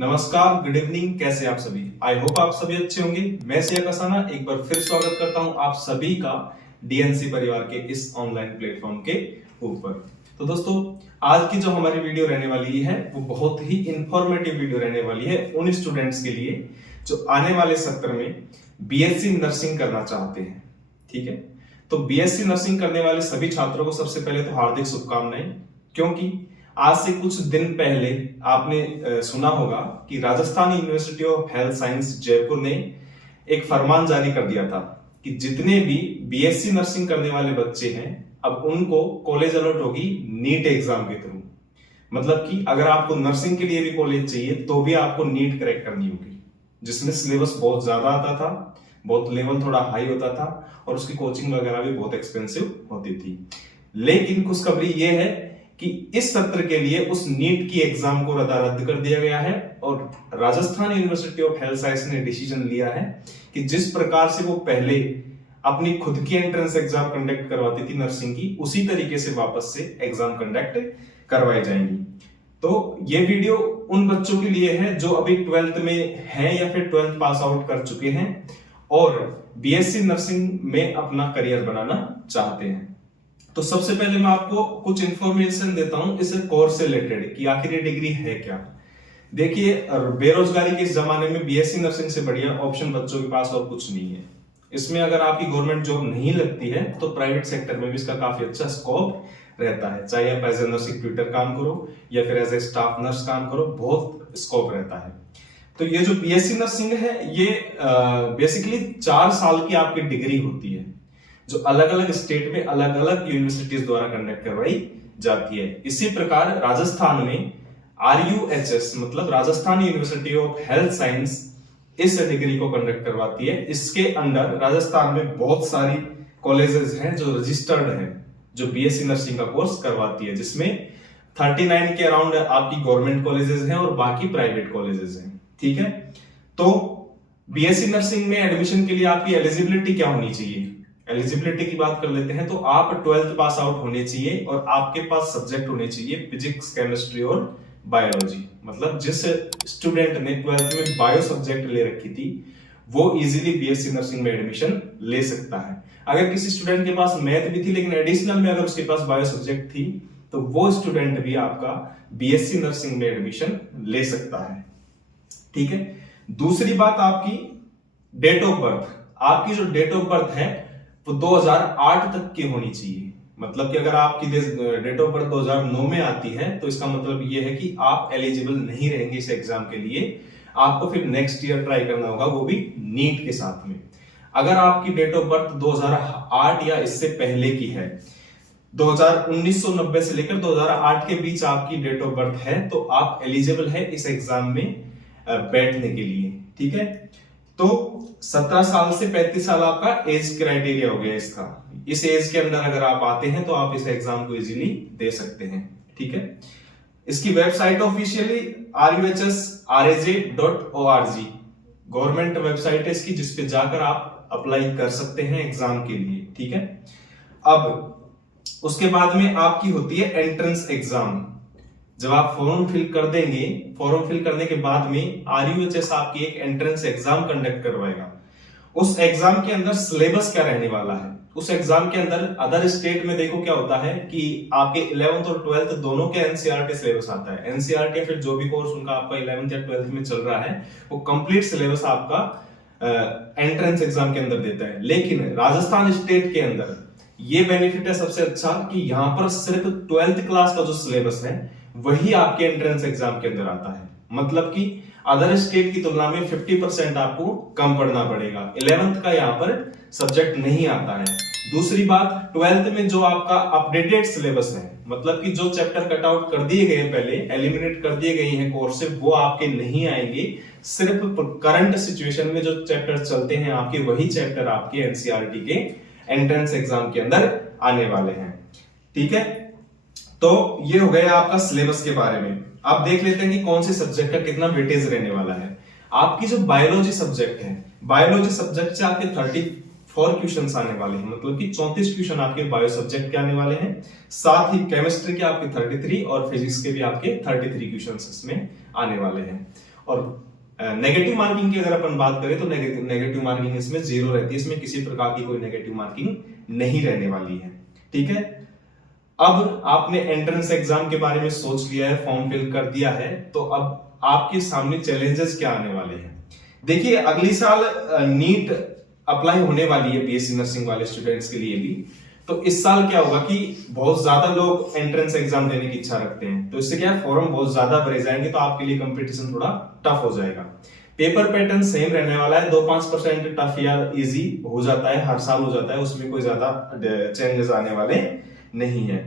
नमस्कार, good evening. कैसे आप सभी? आई होप आप सभी अच्छे होंगे। मैं सिया कसाना एक बार फिर स्वागत करता हूं आप सभी का डीएनसी परिवार के इस ऑनलाइन प्लेटफॉर्म के ऊपर। तो दोस्तों, आज की जो हमारी वीडियो रहने वाली है वो बहुत ही इंफॉर्मेटिव वीडियो रहने वाली है उन स्टूडेंट्स के लिए जो आने वाले सत्र में बीएससी नर्सिंग करना चाहते हैं। ठीक है, तो बीएससी नर्सिंग करने वाले सभी छात्रों को सबसे पहले तो हार्दिक शुभकामनाएं, क्योंकि आज से कुछ दिन पहले आपने सुना होगा कि Rajasthan university of health science Jaipur ने एक फरमान जारी कर दिया था कि जितने भी बीएससी नर्सिंग करने वाले बच्चे हैं अब उनको कॉलेज अलॉट होगी नीट एग्जाम के थ्रू। मतलब कि अगर आपको नर्सिंग के लिए भी कॉलेज चाहिए तो भी आपको नीट क्रैक करनी होगी, जिसमें सिलेबस बहुत ज्यादा आता था, बहुत लेवल थोड़ा हाई होता था और उसकी कोचिंग वगैरह भी बहुत एक्सपेंसिव होती थी। लेकिन खुशखबरी ये है कि इस सत्र के लिए उस नीट की एग्जाम को रद्द कर दिया गया है और Rajasthan university of health science ने डिसीजन लिया है कि जिस प्रकार से वो पहले अपनी खुद की एंट्रेंस एग्जाम कंडक्ट करवाती थी नर्सिंग की, उसी तरीके से वापस से एग्जाम कंडक्ट करवाई जाएंगी। तो ये वीडियो उन बच्चों के लिए है जो अभी 12th में है या फिर 12th पास आउट कर चुके हैं और बीएससी नर्सिंग में अपना करियर बनाना चाहते हैं। तो सबसे पहले मैं आपको कुछ इंफॉर्मेशन देता हूं इस कोर्स से रिलेटेड कि आखिर ये डिग्री है क्या। देखिए, बेरोजगारी के इस जमाने में बीएससी नर्सिंग से बढ़िया ऑप्शन बच्चों के पास और कुछ नहीं है। इसमें अगर आपकी गवर्नमेंट जॉब नहीं लगती है तो प्राइवेट सेक्टर में भी इसका काफी अच्छा स्कोप रहता है। चाहे आप एज ए नर्सिंग ट्यूटर काम करो या फिर एज ए स्टाफ नर्स काम करो, बहुत स्कोप रहता है। तो ये जो बीएससी नर्सिंग है ये बेसिकली 4 साल की आपकी डिग्री होती है जो अलग अलग स्टेट में अलग अलग यूनिवर्सिटीज द्वारा कंडक्ट करवाई जाती है। इसी प्रकार राजस्थान में RUHS मतलब Rajasthan university of health science इस डिग्री को कंडक्ट करवाती है। इसके अंडर राजस्थान में बहुत सारी कॉलेजेस हैं जो रजिस्टर्ड हैं जो बीएससी नर्सिंग का कोर्स करवाती है, जिसमें 39 के अराउंड आपकी गवर्नमेंट कॉलेजेस हैं और बाकी प्राइवेट कॉलेजेस हैं। ठीक है, तो बीएससी नर्सिंग में एडमिशन के लिए आपकी एलिजिबिलिटी क्या होनी चाहिए? एलिजिबिलिटी की बात कर लेते हैं तो आप 12th पास आउट होने चाहिए और आपके पास सब्जेक्ट होने चाहिए फिजिक्स, केमिस्ट्री और बायोलॉजी। मतलब जिस स्टूडेंट ने 12th में बायो सब्जेक्ट ले रखी थी वो इजीली बीएससी नर्सिंग में एडमिशन ले सकता है। अगर किसी स्टूडेंट के पास मैथ भी थी लेकिन एडिशनल में अगर उसके पास बायो सब्जेक्ट थी तो वो स्टूडेंट भी आपका बीएससी नर्सिंग में एडमिशन ले सकता है। ठीक है, दूसरी बात आपकी डेट ऑफ बर्थ। आपकी जो डेट ऑफ बर्थ है वो 2008 तक की होनी चाहिए। मतलब कि अगर आपकी डेट ऑफ बर्थ 2009 में आती है तो इसका मतलब ये है कि आप एलिजिबल नहीं रहेंगे इस एग्जाम के लिए। आपको फिर नेक्स्ट ईयर ट्राई करना होगा, वो भी नीट के साथ में। अगर आपकी डेट ऑफ बर्थ 2008 या इससे पहले की है, 1990 से लेकर 2008 के बीच आपकी डेट ऑफ बर्थ है तो आप एलिजिबल है इस एग्जाम में बैठने के लिए। ठीक है, तो 17 साल से 35 साल आपका एज क्राइटेरिया हो गया इसका। इस एज के अंदर अगर आप आते हैं तो आप इस एग्जाम को इजीली दे सकते हैं। ठीक है, इसकी website officially ruhsraj.org government website है इसकी, जिसपे जाकर आप अप्लाई कर सकते हैं एग्जाम के लिए। ठीक है, अब उसके बाद में आपकी होती है एंट्रेंस एग्जाम। जब आप फॉर्म फिल कर देंगे, फॉर्म फिल करने के बाद में RUHS आपकी एक एंट्रेंस एग्जाम कंडक्ट करवाएगा। उस एग्जाम के अंदर सिलेबस क्या रहने वाला है? उस एग्जाम के अंदर अदर स्टेट में देखो क्या होता है कि आपके 11th और 12th दोनों के एनसीईआरटी सिलेबस आता है। एनसीईआरटी या फिर जो भी कोर्स उनका आपका 11th या 12th में चल रहा है वो कंप्लीट सिलेबस आपका एंट्रेंस एग्जाम के अंदर देता है। लेकिन राजस्थान स्टेट के अंदर ये बेनिफिट है सबसे अच्छा कि यहाँ पर सिर्फ 12th क्लास का जो सिलेबस है वही आपके एंट्रेंस एग्जाम के अंदर आता है। मतलब कि अदर स्टेट की तुलना में 50% आपको कम पढ़ना पड़ेगा। 11th का यहाँ पर सब्जेक्ट नहीं आता है। दूसरी बात, 12th में जो आपका अपडेटेड सिलेबस है, मतलब कि जो चैप्टर कट आउट कर दिए गए पहले, एलिमिनेट कर दिए गए हैं कोर्स से, वो आपके नहीं आएंगे। सिर्फ करंट सिचुएशन में जो चैप्टर चलते हैं आपके, वही चैप्टर आपके एनसीईआरटी के एंट्रेंस एग्जाम के अंदर आने वाले हैं। ठीक है, तो ये हो गया आपका सिलेबस के बारे में। अब देख लेते हैं कि कौन से सब्जेक्ट का कितना वेटेज रहने वाला है। आपकी जो बायोलॉजी सब्जेक्ट है, बायोलॉजी सब्जेक्ट से आपके 34 क्वेश्चंस आने वाले हैं। मतलब कि 34 क्वेश्चन आपके बायो सब्जेक्ट के आने वाले हैं। साथ ही केमिस्ट्री के आपके 33 और फिजिक्स के भी आपके 33 क्वेश्चंस इसमें आने वाले हैं। और नेगेटिव मार्किंग की अगर अपन बात करें तो नेगेटिव मार्किंग इसमें 0 रहती है, इसमें किसी प्रकार की कोई नेगेटिव मार्किंग नहीं रहने वाली है। ठीक है, अब आपने एंट्रेंस एग्जाम के बारे में सोच लिया है, फॉर्म फिल कर दिया है, तो अब आपके सामने चैलेंजेस क्या आने वाले हैं। देखिए, अगली साल नीट अप्लाई होने वाली है बीएससी नर्सिंग वाले स्टूडेंट्स के लिए भी। तो इस साल क्या होगा कि बहुत ज्यादा लोग एंट्रेंस एग्जाम देने की इच्छा रखते हैं, तो इससे क्या है, फॉर्म बहुत ज्यादा भरे जाएंगे, तो आपके लिए कंपटीशन थोड़ा टफ हो जाएगा। पेपर पैटर्न सेम रहने वाला है, 2-5% टफ या इजी हो जाता है, हर साल हो जाता है, उसमें कोई ज्यादा चेंजेस आने वाले नहीं है।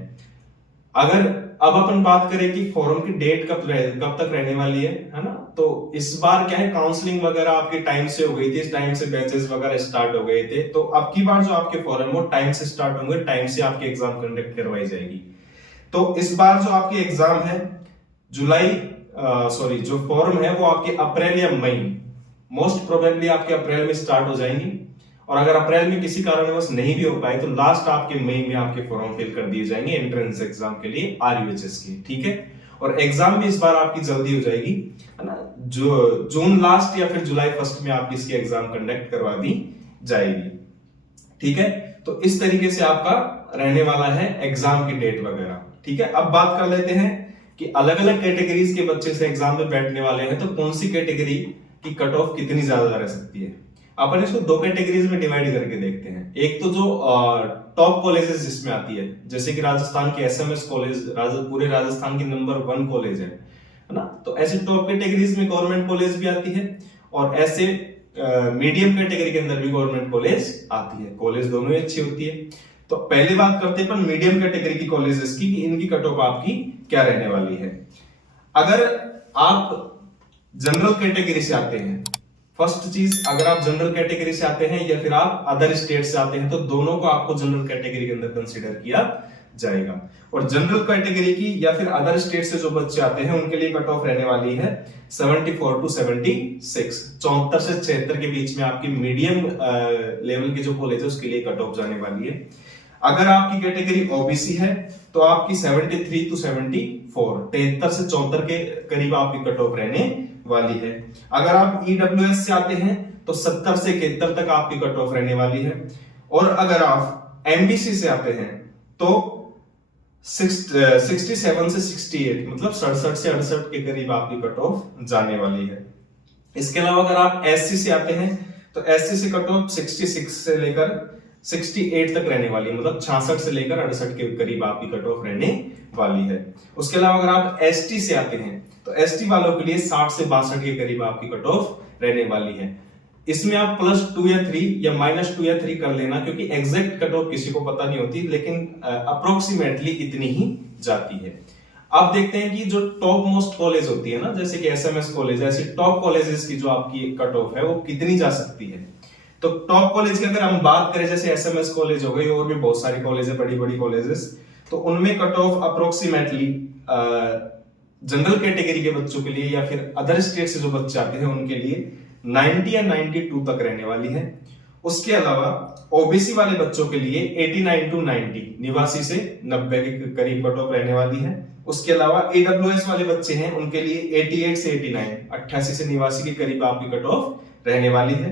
अगर अब अपन बात करें कि फॉर्म की डेट कब तक रहने वाली है ना, तो इस बार क्या है, काउंसलिंग वगैरह आपके टाइम से हो गई थी, इस टाइम से बैचेस वगैरह स्टार्ट हो गए थे, तो अब की बार जो आपके फॉर्म वो टाइम से स्टार्ट होंगे, टाइम से आपकी एग्जाम कंडक्ट करवाई जाएगी। तो इस बार जो आपकी एग्जाम है जो फॉर्म है वो आपके अप्रैल या मई, मोस्ट प्रोबेबली आपके अप्रैल में स्टार्ट हो जाएंगी, और अगर अप्रैल में किसी कारणवश नहीं भी हो पाए तो लास्ट आपके मई में आपके फॉर्म फिल कर दिए जाएंगे एंट्रेंस एग्जाम के लिए आरयूएचएस के। ठीक है, और एग्जाम भी इस बार आपकी जल्दी हो जाएगी, है ना, जो जून लास्ट या फिर जुलाई फर्स्ट में आपकी इसकी एग्जाम कंडक्ट करवा दी जाएगी। ठीक है, तो इस तरीके से आपका रहने वाला है एग्जाम की डेट वगैरह। ठीक है, अब बात कर लेते हैं कि अलग अलग कैटेगरीज के बच्चे से एग्जाम में बैठने वाले हैं, तो कौन सी कैटेगरी की कट ऑफ कितनी ज्यादा रह सकती है। अपन इसको 2 कैटेगरीज में डिवाइड करके देखते हैं। एक तो जो टॉप कॉलेजेस जिसमें आती है, जैसे कि राजस्थान के एसएमएस कॉलेज पूरे राजस्थान की नंबर 1 कॉलेज है ना, तो ऐसे टॉप कैटेगरीज में गवर्नमेंट कॉलेज भी आती है, और ऐसे मीडियम कैटेगरी के अंदर भी गवर्नमेंट कॉलेज आती है। कॉलेज दोनों ही अच्छी होती है। तो पहली बात करते हैं अपन मीडियम कैटेगरी की कॉलेजेस की, इनकी कट ऑफ आपकी क्या रहने वाली है। अगर आप जनरल कैटेगरी से आते हैं, फर्स्ट चीज, अगर आप जनरल कैटेगरी से आते हैं या फिर आप अदर स्टेट से आते हैं, तो दोनों को आपको जनरल कैटेगरी के अंदर कंसीडर किया जाएगा। और जनरल कैटेगरी की या फिर अदर स्टेट से जो बच्चे आते हैं उनके लिए कट ऑफ रहने वाली है 74 to 76, 74 से 76 के बीच में आपकी मीडियम लेवल के जो कॉलेज है उसके लिए कट ऑफ जाने वाली है। अगर आपकी कैटेगरी ओबीसी है तो आपकी 73 to 74, 73 से 74 के करीब आपकी कट ऑफ रहने वाली है। अगर आप ईडब्ल्यूएस से आते हैं तो 70 से 71 तक आपकी कट ऑफ रहने वाली है। और अगर आप एमबीसी से आते हैं तो 67 से 68, मतलब 67 से 68 के करीब आपकी कट ऑफ जाने वाली है। इसके अलावा अगर आप एससी से आते हैं तो एससी से कट ऑफ 66 से लेकर 68 तक रहने वाली है, मतलब 66 से लेकर 68 के करीब आपकी कट ऑफ रहने वाली है। उसके अलावा अगर आप एसटी से आते हैं तो एसटी वालों के लिए 60 से 62 के करीब आपकी कट ऑफ रहने वाली है। इसमें आप +2 या 3 या -2 या 3 कर लेना, क्योंकि एग्जैक्ट कट ऑफ किसी को पता नहीं होती, लेकिन अप्रोक्सीमेटली इतनी ही जाती है। अब देखते हैं कि जो टॉप मोस्ट कॉलेज होती है ना, जैसे कि एसएमएस कॉलेज, ऐसी टॉप कॉलेजेस की जो आपकी कट ऑफ है वो कितनी जा सकती है। तो टॉप कॉलेज की अगर हम बात करें, जैसे एसएमएस कॉलेज हो गई और भी बहुत सारी कॉलेज है, बड़ी बड़ी कॉलेजेस, तो उनमें cut off approximately general category के बच्चों के लिए या फिर अदर स्टेट से जो बच्चे आते हैं उनके लिए 90 या 92 तक रहने वाली है। उसके अलावा ओबीसी वाले बच्चों के लिए 89 to 90, 89 से 90 के करीब कट ऑफ रहने वाली है। उसके अलावा ईडब्ल्यूएस वाले बच्चे हैं उनके लिए 88 से 89, 88 से 89 के करीब आपकी कट ऑफ रहने वाली है।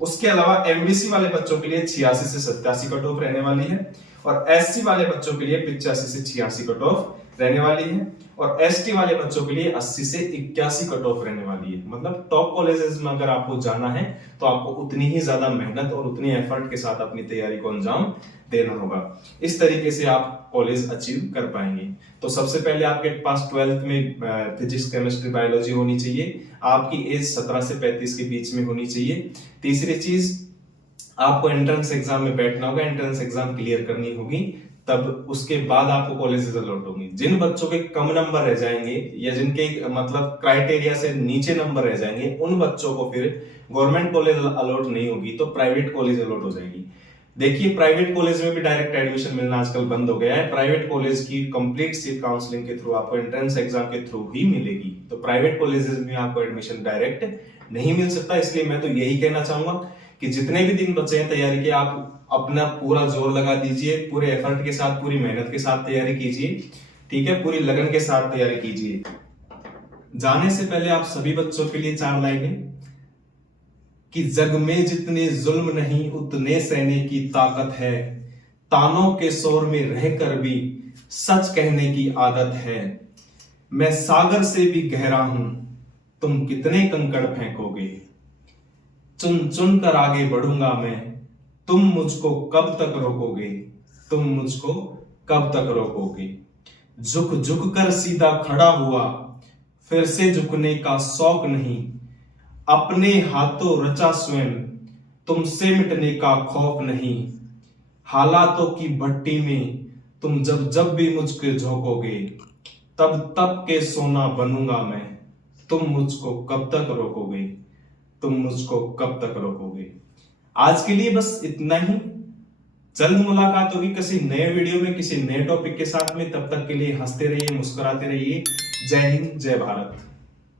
उसके अलावा एमबीसी वाले बच्चों के लिए 86 से 87 कट ऑफ रहने वाली है, और एससी वाले बच्चों के लिए 85 से 86 कट ऑफ रहने वाली है, और एसटी वाले बच्चों के लिए 80 से 81 कट ऑफ रहने वाली है। मतलब टॉप कॉलेजेस में अगर आपको जाना है तो आपको उतनी ही ज्यादा मेहनत और उतनी एफर्ट के साथ अपनी तैयारी को अंजाम देना होगा। इस तरीके से आप कॉलेज अचीव कर पाएंगे। तो सबसे पहले आपके पास 12th में फिजिक्स, केमिस्ट्री, बायोलॉजी होनी चाहिए। आपकी एज 17 से 35 के बीच में होनी चाहिए। तीसरी चीज, आपको एंट्रेंस एग्जाम में बैठना होगा, एंट्रेंस एग्जाम क्लियर करनी होगी, तब उसके बाद आपको कॉलेजेस अलॉट होंगी। जिन बच्चों के कम नंबर रह जाएंगे या जिनके मतलब क्राइटेरिया से नीचे नंबर रह जाएंगे, उन बच्चों को फिर गवर्नमेंट कॉलेज अलॉट नहीं होगी, तो प्राइवेट कॉलेज अलॉट हो जाएगी। देखिए, प्राइवेट कॉलेज में भी डायरेक्ट एडमिशन मिलना आजकल बंद हो गया है। प्राइवेट कॉलेज की कंप्लीट सीट काउंसलिंग के थ्रू आपको एंट्रेंस एग्जाम के थ्रू ही मिलेगी। तो प्राइवेट कॉलेजेस में आपको एडमिशन डायरेक्ट नहीं मिल सकता। इसलिए मैं तो यही कहना चाहूंगा कि जितने भी दिन बचे हैं तैयारी के, आप अपना पूरा जोर लगा दीजिए, पूरे एफर्ट के साथ, पूरी मेहनत के साथ तैयारी कीजिए। ठीक है, पूरी लगन के साथ तैयारी कीजिए। जाने से पहले आप सभी बच्चों के लिए 4 लाइनें कि जग में जितने जुल्म नहीं उतने सहने की ताकत है, तानों के शोर में रहकर भी सच कहने की आदत है। मैं सागर से भी गहरा हूं, तुम कितने कंकड़ फेंकोगे। चुन चुन कर आगे बढ़ूंगा मैं, तुम मुझको कब तक रोकोगे, तुम मुझको कब तक रोकोगे। झुक झुक कर सीधा खड़ा हुआ, फिर से झुकने का शौक नहीं। अपने हाथों रचा स्वयं, तुमसे मिटने का खौफ नहीं। हालातों की भट्टी में तुम जब जब भी मुझको झोंकोगे, तब तब के सोना बनूंगा मैं, तुम मुझको कब तक रोकोगे, तुम मुझको कब तक रोकोगे। आज के लिए बस इतना ही। जल्द मुलाकात होगी किसी नए वीडियो में किसी नए टॉपिक के साथ में। तब तक के लिए हंसते रहिए, मुस्कुराते रहिए। जय हिंद, जय भारत।